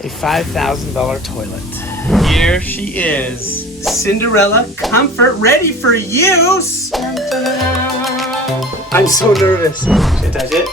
a $5,000 toilet. Here she is, Cinderella Comfort, ready for use. I'm so nervous. Should I touch it?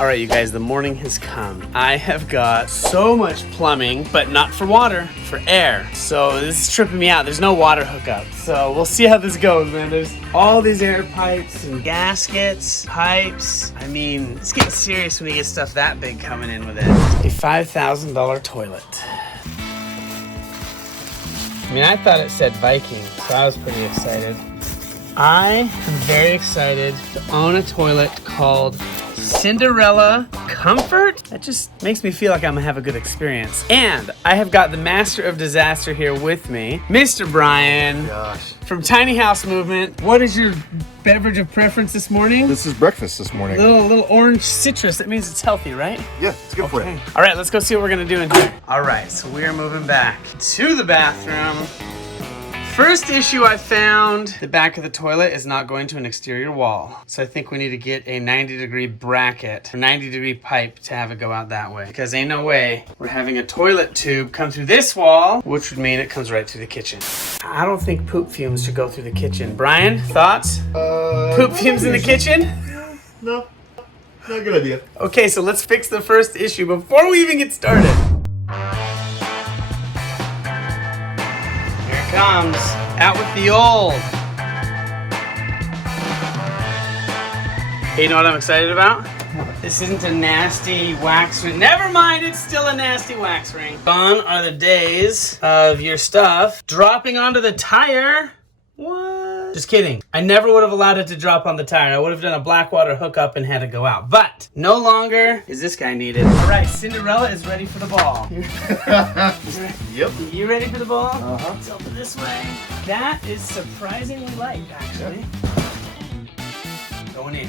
All right, you guys, the morning has come. I have got so much plumbing, but not for water, for air. So this is tripping me out. There's no water hookup. So we'll see how this goes, man. There's all these air pipes and gaskets, pipes. I mean, it's getting serious when you get stuff that big coming in with it. A $5,000 toilet. I mean, I thought it said Viking, so I was pretty excited. I am very excited to own a toilet called Cinderella Comfort. That just makes me feel like I'm gonna have a good experience. And I have got the master of disaster here with me, Mr. Brian. Gosh. From Tiny House Movement. What is your beverage of preference this morning? This is breakfast this morning. Little orange citrus. That means it's healthy, right? Yeah, it's good for you. All right, let's go see what we're gonna do in here. All right, so we are moving back to the bathroom. First issue I found, the back of the toilet is not going to an exterior wall. So I think we need to get a 90-degree bracket, or 90-degree pipe to have it go out that way. Because ain't no way we're having a toilet tube come through this wall, which would mean it comes right through the kitchen. I don't think poop fumes should go through the kitchen. Brian, thoughts? Poop fumes in the kitchen? No, not a good idea. Okay, so let's fix the first issue before we even get started. Comes out with the old. Hey, you know what I'm excited about? This isn't a nasty wax ring. Never mind, it's still a nasty wax ring. Gone are the days of your stuff dropping onto the tire. What? Just kidding. I never would have allowed it to drop on the tire. I would have done a black water hookup and had it go out. But no longer is this guy needed. All right, Cinderella is ready for the ball. Yep. You ready for the ball? Uh-huh. Let's open this way. That is surprisingly light, actually. Going in.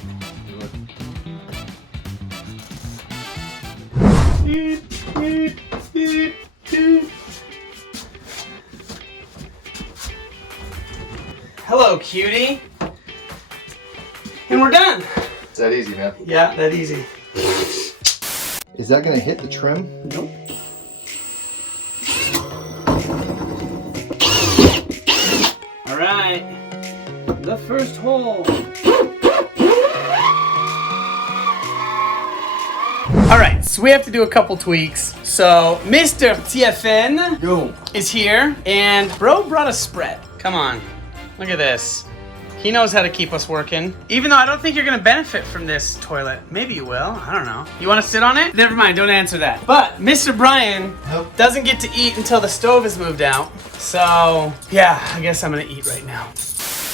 Hello, cutie. And we're done. It's that easy, man. Yeah, that easy. Is that gonna hit the trim? Nope. All right, the first hole. All right, so we have to do a couple tweaks. So Mr. TFN is here, and bro brought a spread. Come on, look at this. He knows how to keep us working. Even though I don't think you're gonna benefit from this toilet. Maybe you will, I don't know. You wanna sit on it? Never mind, don't answer that. But Mr. Brian doesn't get to eat until the stove is moved out. So yeah, I guess I'm gonna eat right now.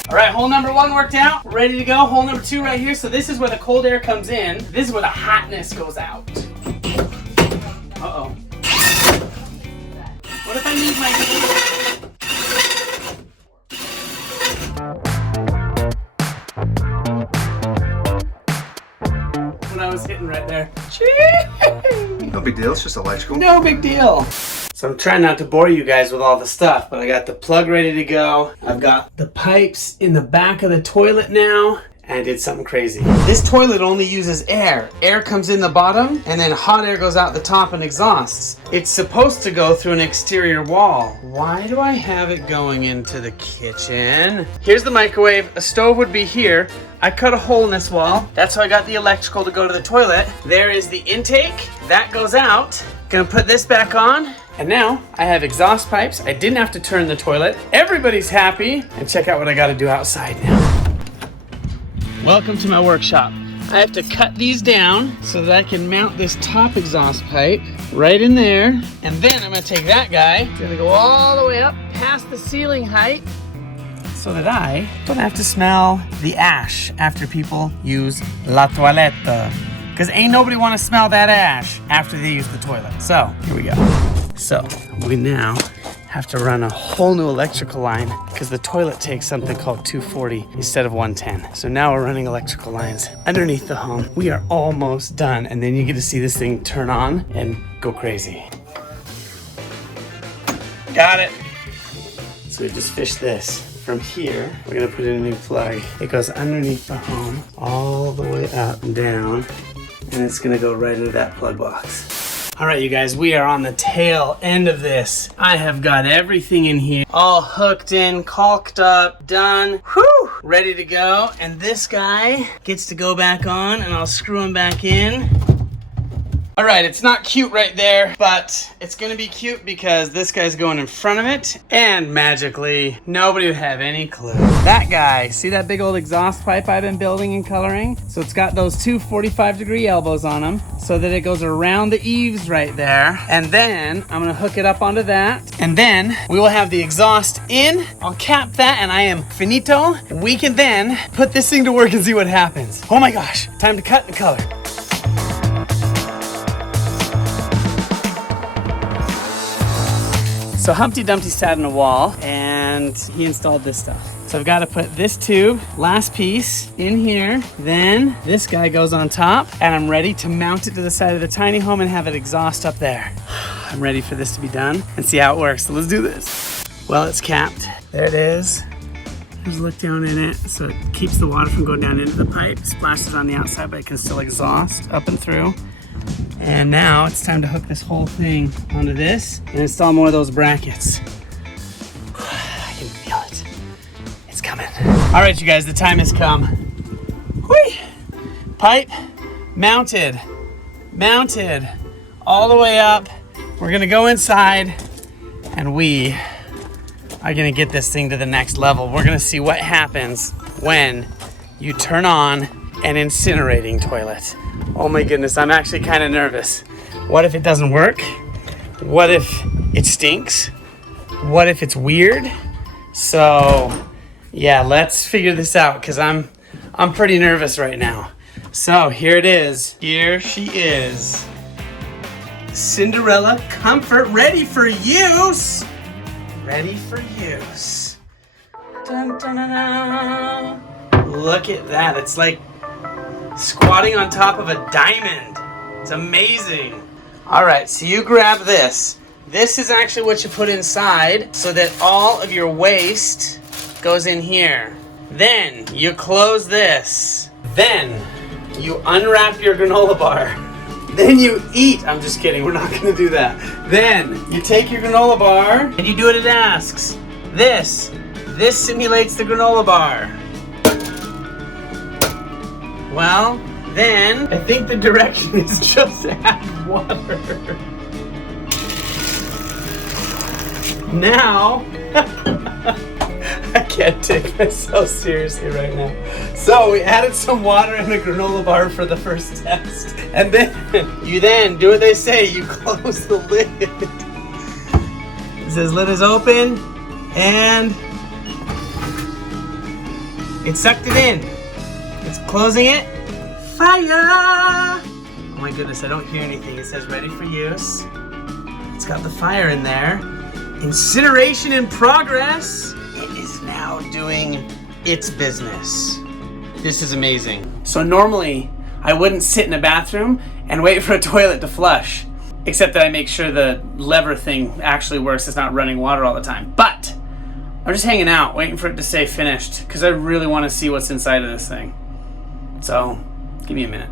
All right, hole number 1 worked out. We're ready to go. Hole number 2 right here. So this is where the cold air comes in. This is where the hotness goes out. Uh-oh. What if I need my... I was hitting right there. No big deal, it's just electrical. No big deal. So I'm trying not to bore you guys with all the stuff, but I got the plug ready to go. I've got the pipes in the back of the toilet now, and I did something crazy. This toilet only uses air. Air comes in the bottom, and then hot air goes out the top and exhausts. It's supposed to go through an exterior wall. Why do I have it going into the kitchen? Here's the microwave. A stove would be here. I cut a hole in this wall. That's how I got the electrical to go to the toilet. There is the intake. That goes out. Gonna put this back on. And now I have exhaust pipes. I didn't have to turn the toilet. Everybody's happy. And check out what I gotta do outside now. Welcome to my workshop. I have to cut these down so that I can mount this top exhaust pipe right in there. And then I'm gonna take that guy. It's gonna go all the way up past the ceiling height, so that I don't have to smell the ash after people use la toilette. Because ain't nobody want to smell that ash after they use the toilet. So, here we go. So, we now have to run a whole new electrical line because the toilet takes something called 240 instead of 110. So now we're running electrical lines underneath the home. We are almost done, and then you get to see this thing turn on and go crazy. Got it. So we just fished this. From here, we're gonna put in a new plug. It goes underneath the home, all the way up and down, and it's gonna go right into that plug box. All right, you guys, we are on the tail end of this. I have got everything in here all hooked in, caulked up, done, whew, ready to go. And this guy gets to go back on, and I'll screw him back in. All right, it's not cute right there, but it's gonna be cute because this guy's going in front of it, and magically, nobody would have any clue. That guy, see that big old exhaust pipe I've been building and coloring? So it's got those two 45-degree elbows on them so that it goes around the eaves right there. And then I'm gonna hook it up onto that. And then we will have the exhaust in. I'll cap that and I am finito. We can then put this thing to work and see what happens. Oh my gosh, time to cut and color. So Humpty Dumpty sat on a wall and he installed this stuff. So I've got to put this tube, last piece, in here. Then this guy goes on top and I'm ready to mount it to the side of the tiny home and have it exhaust up there. I'm ready for this to be done and see how it works. So let's do this. Well, it's capped. There it is. There's a look down in it so it keeps the water from going down into the pipe. Splashes on the outside, but it can still exhaust up and through. And now it's time to hook this whole thing onto this and install more of those brackets. I can feel it. It's coming. All right, you guys, the time has come. Whee! Pipe mounted, all the way up. We're gonna go inside and we are gonna get this thing to the next level. We're gonna see what happens when you turn on an incinerating toilet. Oh my goodness, I'm actually kind of nervous. What if it doesn't work? What if it stinks? What if it's weird? So, yeah, let's figure this out because I'm pretty nervous right now. So, here it is. Here she is. Cinderella Comfort, ready for use. Ready for use. Dun, dun, dun, dun. Look at that. It's like squatting on top of a diamond. It's amazing. All right, so you grab this. This is actually what you put inside so that all of your waste goes in here. Then you close this. Then you unwrap your granola bar. Then you eat. I'm just kidding, we're not gonna do that. Then you take your granola bar and you do what it asks. This simulates the granola bar. Well, then I think the direction is just to add water. Now, I can't take myself seriously right now. So we added some water in the granola bar for the first test. And then you do what they say, you close the lid. It says lid is open and it sucked it in. It's closing it. Fire! Oh my goodness, I don't hear anything. It says ready for use. It's got the fire in there. Incineration in progress. It is now doing its business. This is amazing. So normally, I wouldn't sit in a bathroom and wait for a toilet to flush. Except that I make sure the lever thing actually works. It's not running water all the time. But I'm just hanging out, waiting for it to say finished, because I really want to see what's inside of this thing. So, give me a minute.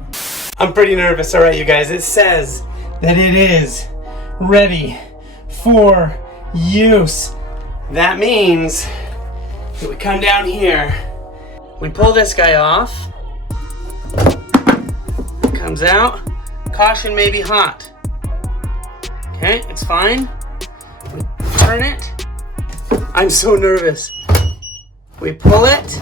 I'm pretty nervous. All right, you guys. It says that it is ready for use. That means that we come down here, we pull this guy off, it comes out, caution may be hot. Okay, it's fine. We turn it. I'm so nervous. We pull it.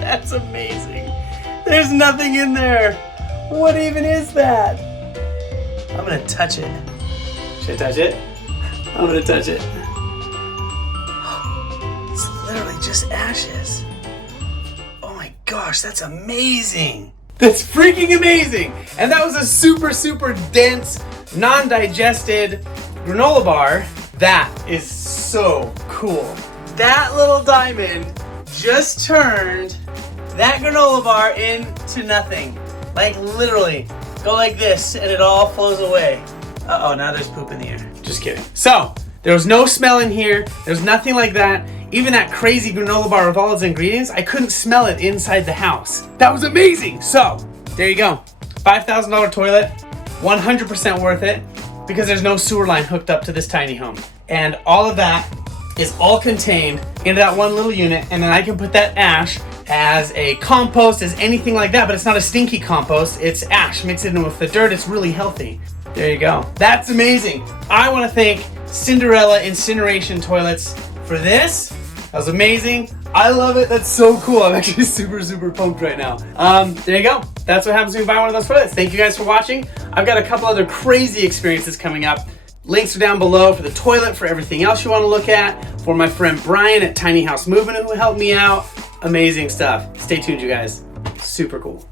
That's amazing. There's nothing in there. What even is that? I'm gonna touch it. Should I touch it? I'm gonna touch it. It's literally just ashes. Oh my gosh, that's amazing. That's freaking amazing. And that was a super, super dense, non-digested granola bar. That is so cool. That little diamond just turned that granola bar into nothing. Like literally, go like this and it all flows away. Uh-oh, now there's poop in the air. Just kidding. So, there was no smell in here. There's nothing like that. even that crazy granola bar with all its ingredients, I couldn't smell it inside the house. That was amazing. So there you go. $5,000 toilet, 100% worth it, because there's no sewer line hooked up to this tiny home. And all of that is all contained into that one little unit, and then I can put that ash as a compost, as anything like that, but it's not a stinky compost, it's ash mixed in with the dirt. It's really healthy. There you go. That's amazing. I want to thank Cinderella Incineration Toilets for this. That was amazing. I love it. That's so cool. I'm actually super pumped right now. There you go. That's what happens when you buy one of those toilets. Thank you guys for watching. I've got a couple other crazy experiences coming up. Links are down below for the toilet, for everything else you want to look at, for my friend Brian at Tiny House Movement who helped me out. Amazing stuff. Stay tuned, you guys. Super cool.